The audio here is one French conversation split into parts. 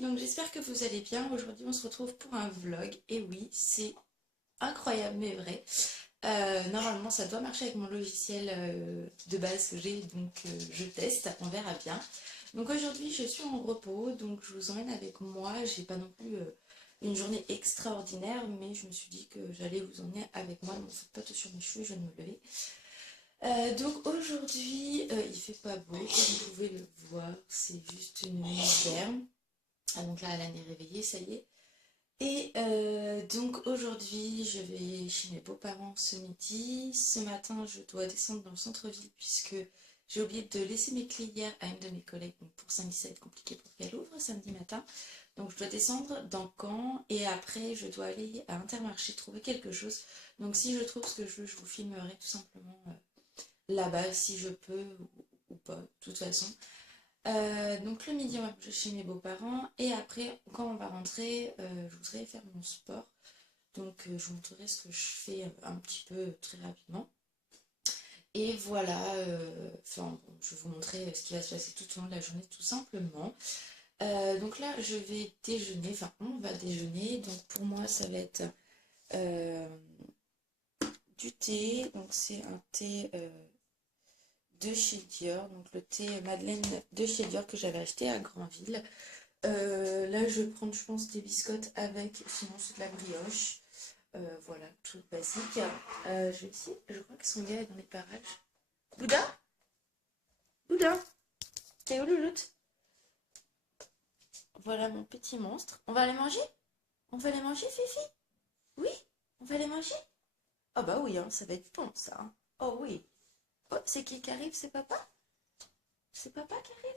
filles, donc j'espère que vous allez bien. Aujourd'hui on se retrouve pour un vlog. Et oui, c'est incroyable mais vrai. Normalement ça doit marcher avec mon logiciel de base que j'ai, donc je teste, on verra bien. Donc aujourd'hui je suis en repos, donc je vous emmène avec moi. J'ai pas non plus une journée extraordinaire, mais je me suis dit que j'allais vous emmener avec moi. Ne me faites pas tout sur mes cheveux, je viens de me lever. Donc aujourd'hui il fait pas beau, comme vous pouvez le voir, c'est juste une nuit ferme. Ah, donc là, Alan est réveillée, ça y est. Et donc aujourd'hui, je vais chez mes beaux-parents ce midi. Ce matin, je dois descendre dans le centre-ville puisque j'ai oublié de laisser mes clés hier à une de mes collègues. Donc pour samedi, ça va être compliqué pour qu'elle ouvre samedi matin. Donc je dois descendre dans Caen et après, je dois aller à Intermarché trouver quelque chose. Donc si je trouve ce que je veux, je vous filmerai tout simplement là-bas si je peux ou pas, de toute façon. Donc le midi on va manger chez mes beaux-parents et après quand on va rentrer je voudrais faire mon sport, donc je vous montrerai ce que je fais un petit peu très rapidement et voilà. Enfin bon, je vais vous montrer ce qui va se passer tout au long de la journée tout simplement. Donc là je vais déjeuner, enfin on va déjeuner, donc pour moi ça va être du thé, donc c'est un thé de chez Dior, donc le thé Madeleine de chez Dior que j'avais acheté à Granville. Là je vais prendre je pense des biscottes avec, sinon c'est de la brioche. Voilà, truc basique. Je vais essayer, je crois que son gars est dans les parages. Bouddha, Bouddha, t'es où louloute? Voilà mon petit monstre. On va les manger? On va les manger, Fifi? Oui? On va les manger? Ah bah oui, hein, ça va être bon ça, hein. Oh oui. Oh, c'est qui arrive? C'est papa? C'est papa qui arrive?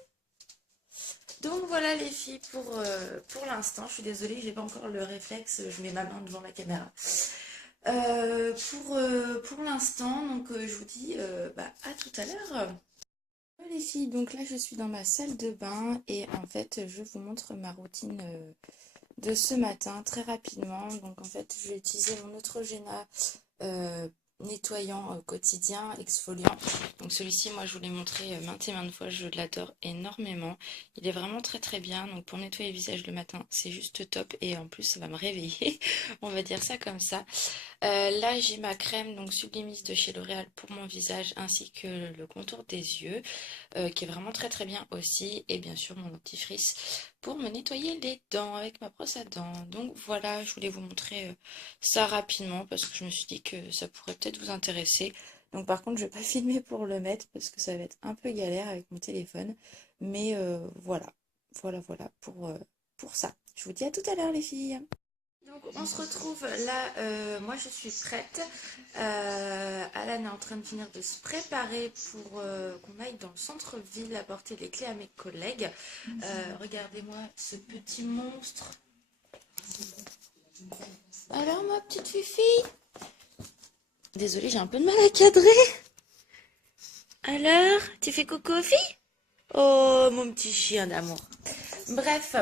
Donc voilà les filles pour l'instant. Je suis désolée, j'ai pas encore le réflexe, je mets ma main devant la caméra. Pour l'instant, donc je vous dis à tout à l'heure. Les filles, donc là je suis dans ma salle de bain et en fait je vous montre ma routine de ce matin très rapidement. Donc en fait je vais utiliser mon Neutrogena nettoyant quotidien, exfoliant. Donc celui-ci, moi je vous l'ai montré maintes et maintes fois, je l'adore énormément. Il est vraiment très très bien. Donc pour nettoyer le visage le matin, c'est juste top et en plus ça va me réveiller. On va dire ça comme ça. Là j'ai ma crème donc Sublimis de chez L'Oréal pour mon visage ainsi que le contour des yeux qui est vraiment très très bien aussi, et bien sûr mon dentifrice pour me nettoyer les dents avec ma brosse à dents. Donc voilà, je voulais vous montrer ça rapidement parce que je me suis dit que ça pourrait peut-être vous intéresser. Donc par contre je vais pas filmer pour le mettre parce que ça va être un peu galère avec mon téléphone, mais voilà pour ça. Je vous dis à tout à l'heure les filles. Donc on se retrouve là, moi je suis prête, Alan est en train de finir de se préparer pour qu'on aille dans le centre-ville apporter les clés à mes collègues. Regardez-moi ce petit monstre. Alors ma petite Fifi, désolée j'ai un peu de mal à cadrer. Alors, tu fais coucou aux filles? Oh mon petit chien d'amour. Bref,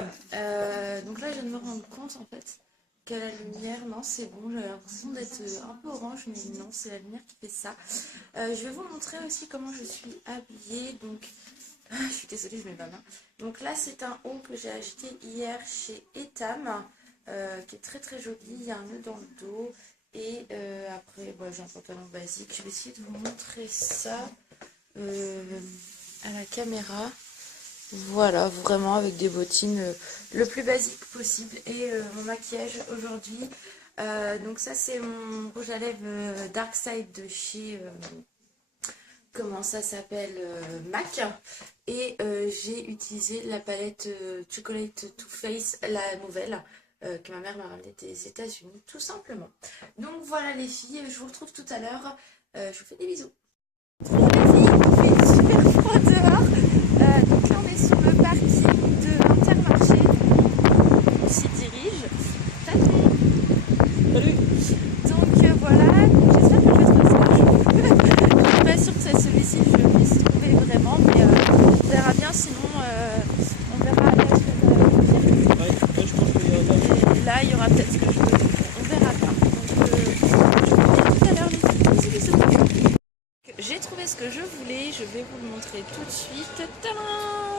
donc là je viens de me rendre compte en fait qu'à la lumière, non c'est bon, j'ai l'impression d'être un peu orange, mais non c'est la lumière qui fait ça. Je vais vous montrer aussi comment je suis habillée, donc je suis désolée je mets ma main. Donc là c'est un haut que j'ai acheté hier chez Etam, qui est très très joli, il y a un nœud dans le dos, et après j'ai un pantalon basique. Je vais essayer de vous montrer ça à la caméra. Voilà, vraiment avec des bottines le plus basique possible. Et mon maquillage aujourd'hui, donc ça c'est mon rouge à lèvres Dark Side de chez, comment ça s'appelle, MAC. Et j'ai utilisé la palette Chocolate Too Faced, la nouvelle, que ma mère m'a ramenée des États-Unis, tout simplement. Donc voilà les filles, je vous retrouve tout à l'heure. Je vous fais des bisous. Bonjour les filles, il fait super froid dehors. Donc là on est sur le parking de l'Intermarché. On s'y dirige. Salut. Donc voilà, j'espère que je vais trouver ce que je veux. Je suis pas sûre que celui-ci je puisse trouver vraiment, mais on verra bien, sinon on verra à l'âge que je pense qu'il y aura. Et là il y aura peut-être ce que je veux. On verra bien. Donc je vous dis à tout à l'heure les filles. Bisous bisous. J'ai trouvé ce que je voulais, je vais vous le montrer tout de suite. Tadam,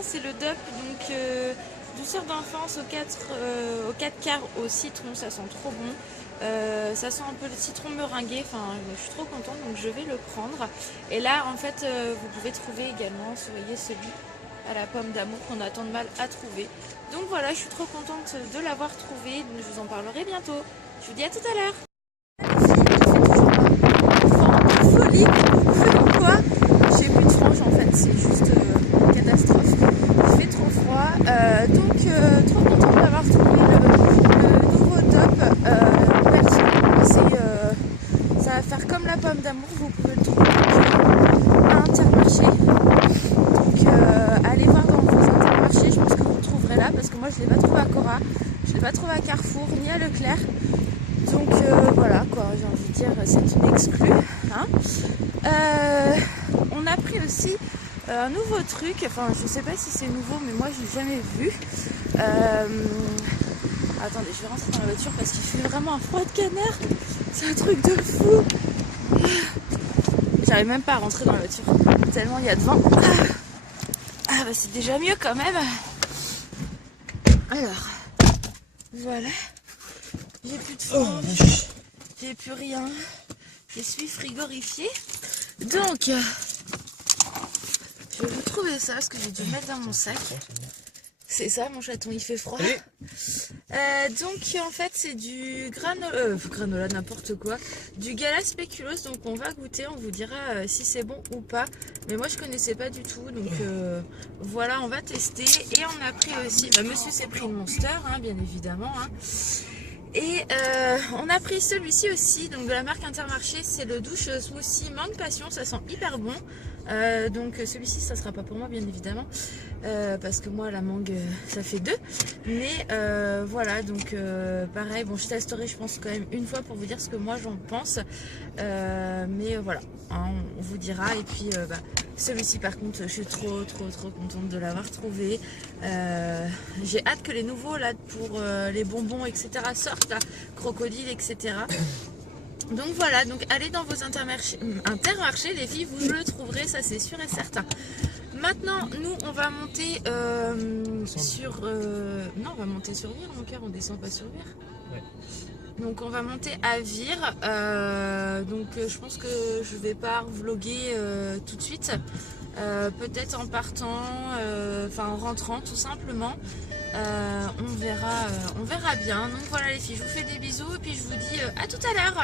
c'est le dupe, donc Douceur d'enfance aux 4 quarts au citron, ça sent trop bon. Ça sent un peu le citron meringué, enfin je suis trop contente donc je vais le prendre. Et là en fait vous pouvez trouver également, surveiller celui à la pomme d'amour qu'on a tant de mal à trouver. Donc voilà, je suis trop contente de l'avoir trouvé, je vous en parlerai bientôt. Je vous dis à tout à l'heure. Folie, folie quoi. J'ai plus de franges en fait, c'est juste une catastrophe. Il fait trop froid, trop contente d'avoir trouvé le nouveau top. Ça va faire comme la pomme d'amour, vous pouvez le trouver à Intermarché. Donc allez voir dans vos Intermarchés, je pense que vous le trouverez là parce que moi je ne l'ai pas trouvé à Cora, je ne l'ai pas trouvé à Carrefour ni à Leclerc. Donc voilà quoi, j'ai envie de dire c'est une exclue. Hein. On a pris aussi un nouveau truc, enfin je sais pas si c'est nouveau mais moi j'ai jamais vu. Attendez, je vais rentrer dans la voiture parce qu'il fait vraiment un froid de canard. C'est un truc de fou. J'arrive même pas à rentrer dans la voiture tellement il y a de vent. Ah bah c'est déjà mieux quand même. Alors, voilà. J'ai plus de franges, j'ai plus rien. Je suis frigorifiée. Donc, je vais vous trouver ça parce que j'ai dû le mettre dans mon sac. C'est ça, mon chaton, il fait froid. Donc, en fait, c'est du granola, n'importe quoi. Du gala spéculoos. Donc, on va goûter. On vous dira si c'est bon ou pas. Mais moi, je connaissais pas du tout. Donc, voilà, on va tester. Et on a pris aussi. Bah, monsieur s'est pris une Monster, hein, bien évidemment. Hein. Et on a pris celui-ci aussi, donc de la marque Intermarché, c'est le douche smoothie mangue passion, ça sent hyper bon. Donc celui-ci ça sera pas pour moi bien évidemment, parce que moi la mangue ça fait deux. Mais voilà, donc pareil, bon je testerai je pense quand même une fois pour vous dire ce que moi j'en pense. Mais voilà, hein, on vous dira. Et puis celui-ci par contre je suis trop contente de l'avoir trouvé. J'ai hâte que les nouveaux là pour les bonbons etc sortent là, crocodile etc. Donc voilà, donc allez dans vos intermarchés les filles, vous le trouverez, ça c'est sûr et certain. Maintenant nous on va monter sur non on va monter sur Vire, mon cœur, on descend pas sur Vire. Ouais. Donc on va monter à Vire, donc je pense que je vais pas vlogger tout de suite, peut-être en partant, enfin en rentrant tout simplement, on verra bien. Donc voilà les filles, je vous fais des bisous et puis je vous dis à tout à l'heure.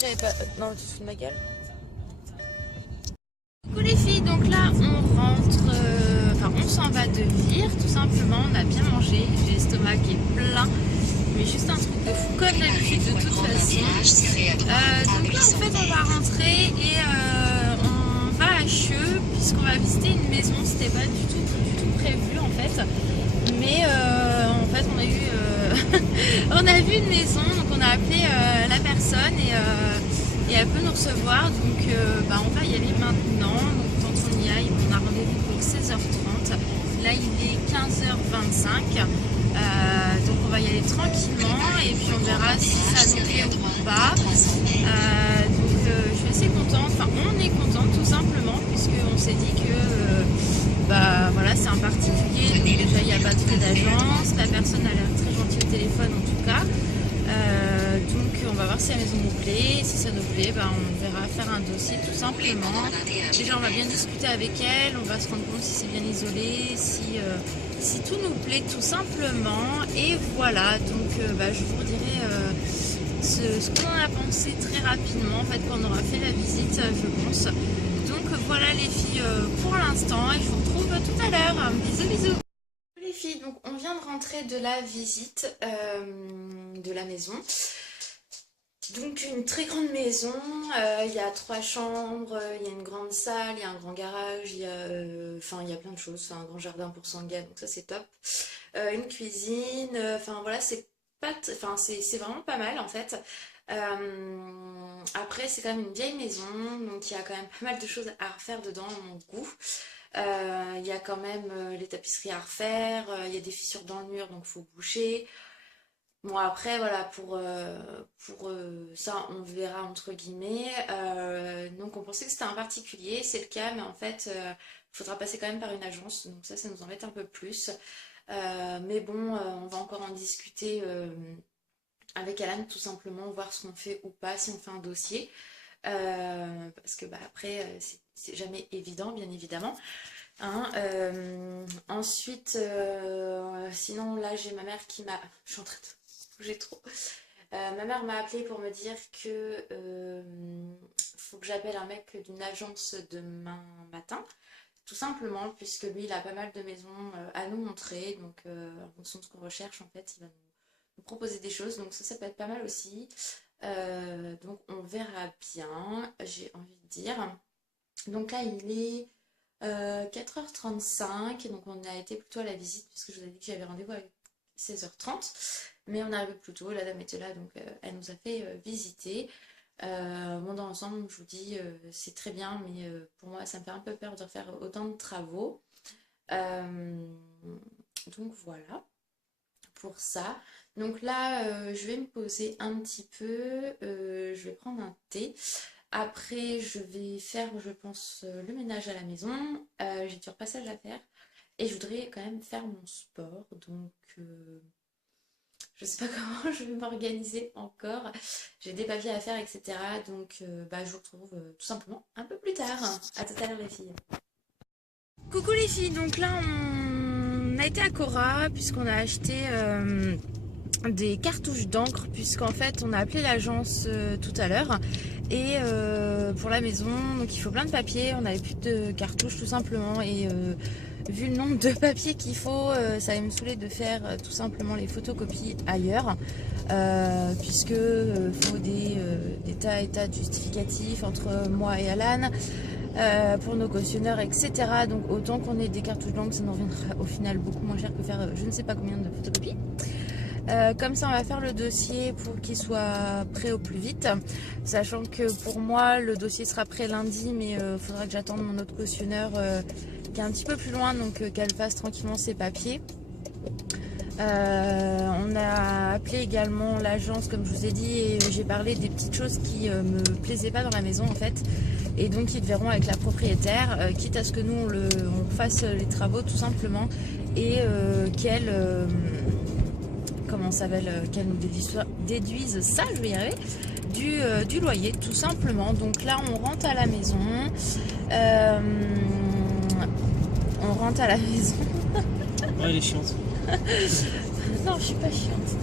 J'avais pas... Non, tu te fous de ma gueule. Coucou les filles, donc là on rentre, enfin on s'en va de Vire tout simplement, on a bien mangé, j'ai l'estomac qui est plein, mais juste un truc de fou comme d'habitude de toute façon. Donc là en fait on va rentrer et on va à Cheux puisqu'on va visiter une maison, c'était pas du tout prévu en fait, mais en fait on a eu, on a vu une maison, donc on a appelé la personne et elle peut nous recevoir, donc on va y aller maintenant. Donc quand on y aille, on a rendez-vous pour 16h30, là il est 15h25, donc on va y aller tranquillement et puis on verra si ça nous plaît ou pas. Donc je suis assez contente, enfin on est contente tout simplement puisqu'on s'est dit que voilà, c'est un particulier, donc déjà il n'y a pas de frais d'agence, la personne a l'air très gentille au téléphone en tout cas. Donc on va voir si la maison nous plaît, si ça nous plaît, on verra faire un dossier tout simplement. Déjà on va bien discuter avec elle, on va se rendre compte si c'est bien isolé, si tout nous plaît tout simplement. Et voilà, donc je vous redirai ce qu'on en a pensé très rapidement en fait quand on aura fait la visite je pense. Donc voilà les filles pour l'instant et je vous retrouve tout à l'heure. Bisous bisous les filles, donc on vient de rentrer de la visite de la maison. Donc une très grande maison, il y a 3 chambres, il y a une grande salle, il y a un grand garage, il y a plein de choses, c'est un grand jardin pour Sangha, donc ça c'est top. Une cuisine, voilà, c'est vraiment pas mal en fait. Après c'est quand même une vieille maison, donc il y a quand même pas mal de choses à refaire dedans à mon goût. Il y a quand même les tapisseries à refaire, il y a des fissures dans le mur donc faut boucher. Bon après voilà pour ça on verra entre guillemets. Donc on pensait que c'était un particulier, c'est le cas mais en fait Il faudra passer quand même par une agence, donc ça nous embête un peu plus. Mais bon, on va encore en discuter avec Alan, tout simplement, voir ce qu'on fait ou pas, si on fait un dossier. Parce que après, c'est jamais évident, bien évidemment. Hein, ensuite, sinon là, j'ai ma mère qui m'a... Je suis en train de... J'ai trop... ma mère m'a appelé pour me dire que faut que j'appelle un mec d'une agence demain matin. Tout simplement, puisque lui, il a pas mal de maisons à nous montrer. Donc, en fonction de ce qu'on recherche, en fait, il va nous proposer des choses. Donc, ça peut être pas mal aussi. Donc, on verra bien, j'ai envie de dire. Donc là, il est 4h35. Donc, on a été plutôt à la visite, puisque je vous avais dit que j'avais rendez-vous à 16h30. Mais on est arrivé plus tôt. La dame était là, donc elle nous a fait visiter. Bon, dans l'ensemble, je vous dis, c'est très bien, mais pour moi, ça me fait un peu peur de faire autant de travaux. Donc voilà, pour ça. Donc là, je vais me poser un petit peu, je vais prendre un thé. Après, je vais faire, je pense, le ménage à la maison. J'ai du repassage à faire. Et je voudrais quand même faire mon sport. Donc, je sais pas comment je vais m'organiser encore. J'ai des papiers à faire, etc. Donc, je vous retrouve tout simplement un peu plus tard. À tout à l'heure, les filles. Coucou les filles, donc là on a été à Cora puisqu'on a acheté des cartouches d'encre, puisqu'en fait on a appelé l'agence tout à l'heure et pour la maison, donc il faut plein de papiers, on n'avait plus de cartouches tout simplement, et vu le nombre de papiers qu'il faut, ça allait me saouler de faire tout simplement les photocopies ailleurs, puisque faut des tas et tas de justificatifs entre moi et Alan, pour nos cautionneurs, etc. Donc autant qu'on ait des cartouches d'encre, ça nous reviendra au final beaucoup moins cher que faire je ne sais pas combien de photocopies. Comme ça on va faire le dossier pour qu'il soit prêt au plus vite, sachant que pour moi le dossier sera prêt lundi, mais il faudra que j'attende mon autre cautionneur qui est un petit peu plus loin, donc qu'elle fasse tranquillement ses papiers. On a appelé également l'agence, comme je vous ai dit, et j'ai parlé des petites choses qui me plaisaient pas dans la maison en fait, et donc ils verront avec la propriétaire, quitte à ce que nous on fasse les travaux tout simplement, et qu'elle comment ça s'appelle, qu'elle nous déduise ça, je vais y arriver, du loyer tout simplement. Donc là on rentre à la maison, on rentre à la maison. Ouais, elle est chiante. Non, je suis pas chiante.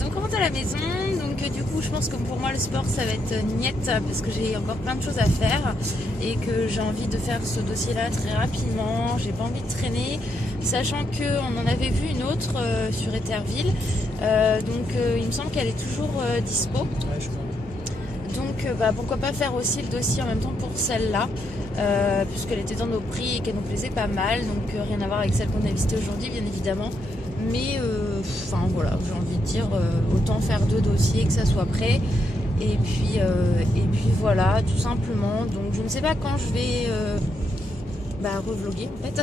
Donc on rentre à la maison, donc du coup je pense que pour moi le sport ça va être niette, parce que j'ai encore plein de choses à faire et que j'ai envie de faire ce dossier là très rapidement, j'ai pas envie de traîner, sachant qu'on en avait vu une autre sur Etherville, donc il me semble qu'elle est toujours dispo. Ouais, je crois. Donc pourquoi pas faire aussi le dossier en même temps pour celle-là, puisqu'elle était dans nos prix et qu'elle nous plaisait pas mal, donc rien à voir avec celle qu'on a visitée aujourd'hui bien évidemment. Mais enfin voilà, j'ai envie de dire, autant faire deux dossiers, que ça soit prêt. Et puis voilà, tout simplement. Donc je ne sais pas quand je vais revloguer en fait.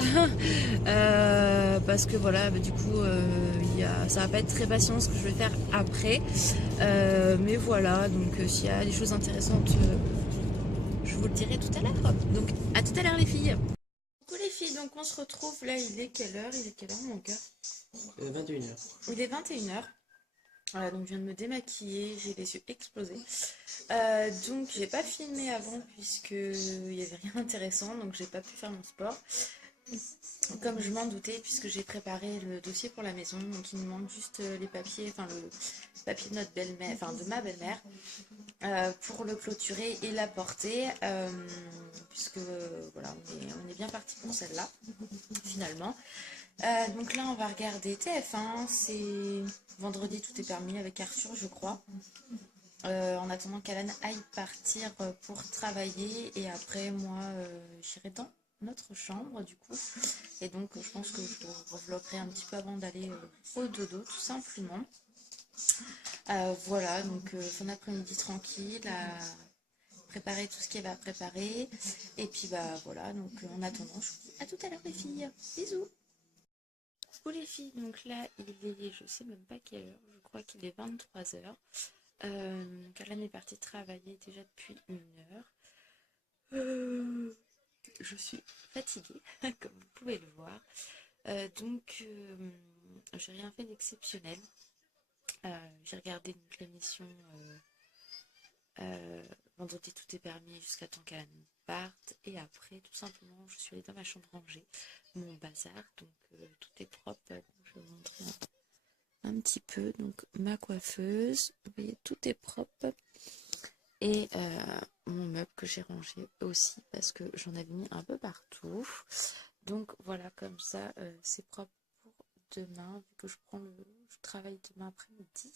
Parce que voilà, du coup ça va pas être très patient ce que je vais faire après. Mais voilà, donc s'il y a des choses intéressantes, je vous le dirai tout à l'heure. Donc à tout à l'heure les filles. Coucou les filles, donc on se retrouve là, il est quelle heure? Il est quelle heure mon cœur? 21h. Il est 21h. Voilà, donc je viens de me démaquiller, j'ai les yeux explosés. Donc j'ai pas filmé avant puisque il y avait rien d'intéressant, donc j'ai pas pu faire mon sport. Comme je m'en doutais, puisque j'ai préparé le dossier pour la maison, donc il me manque juste les papiers, enfin le papier de notre belle-mère, enfin de ma belle-mère, pour le clôturer et l'apporter, puisque voilà, on est bien parti pour celle-là, finalement. Donc là, on va regarder TF1, c'est vendredi, tout est permis avec Arthur, je crois. En attendant qu'Alan aille partir pour travailler, et après, moi, j'irai dans notre chambre, du coup. Et donc, je pense que je revloggerai un petit peu avant d'aller au dodo, tout simplement. Voilà, donc fin d'après-midi tranquille, à préparer tout ce qu'il y avait à préparer. Et puis, voilà, donc en attendant, je vous dis à tout à l'heure, les filles. Bisous! Coucou les filles, donc là il est, je sais même pas quelle heure, je crois qu'il est 23h. Alan est parti travailler déjà depuis 1 heure. je suis fatiguée, comme vous pouvez le voir. J'ai rien fait d'exceptionnel. J'ai regardé donc l'émission Vendredi tout est permis jusqu'à temps qu'elle parte. Et après, tout simplement, je suis allée dans ma chambre ranger mon bazar. Donc tout est propre. Je vais vous montrer un petit peu. Donc ma coiffeuse, vous voyez, tout est propre. Et mon meuble que j'ai rangé aussi parce que j'en avais mis un peu partout. Donc voilà, comme ça, c'est propre pour demain, vu que je travaille demain après-midi.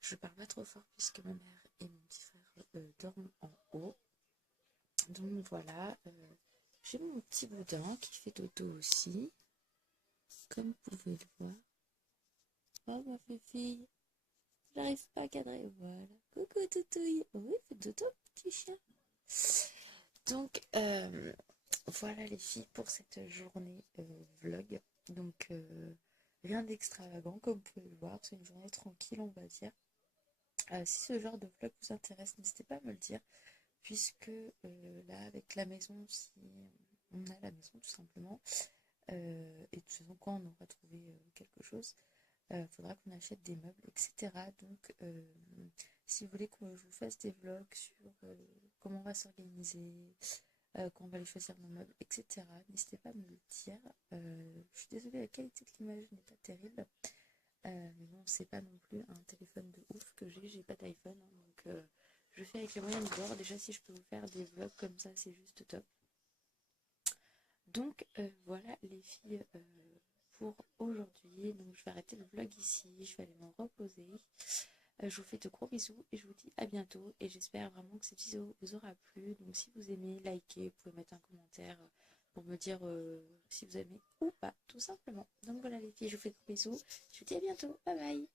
Je parle pas trop fort puisque ma mère et mon petit frère dorment en haut. Donc voilà, j'ai mon petit boudin qui fait dodo aussi, comme vous pouvez le voir. Oh ma fille, j'arrive pas à cadrer, voilà. Coucou toutouille, oui, fais dodo petit chien. Donc voilà les filles pour cette journée vlog. Donc rien d'extravagant comme vous pouvez le voir, c'est une journée tranquille on va dire. Si ce genre de vlog vous intéresse, n'hésitez pas à me le dire, puisque là avec la maison, si on a la maison tout simplement, et de toute façon quand on aura trouvé quelque chose, faudra qu'on achète des meubles, etc. Donc si vous voulez que je vous fasse des vlogs sur comment on va s'organiser, quand on va aller choisir nos meubles, etc., n'hésitez pas à me le dire. Je suis désolée, la qualité de l'image n'est pas terrible. Mais bon, c'est pas non plus un téléphone de ouf que j'ai pas d'iPhone, hein, donc je fais avec les moyens du bord. Déjà, si je peux vous faire des vlogs comme ça, c'est juste top. Donc voilà les filles pour aujourd'hui. Donc je vais arrêter le vlog ici, je vais aller me reposer. Je vous fais de gros bisous et je vous dis à bientôt. Et j'espère vraiment que cette vidéo vous aura plu. Donc si vous aimez, likez, vous pouvez mettre un commentaire pour me dire si vous aimez ou pas, tout simplement. Donc voilà les filles, je vous fais de gros bisous. Je vous dis à bientôt. Bye bye.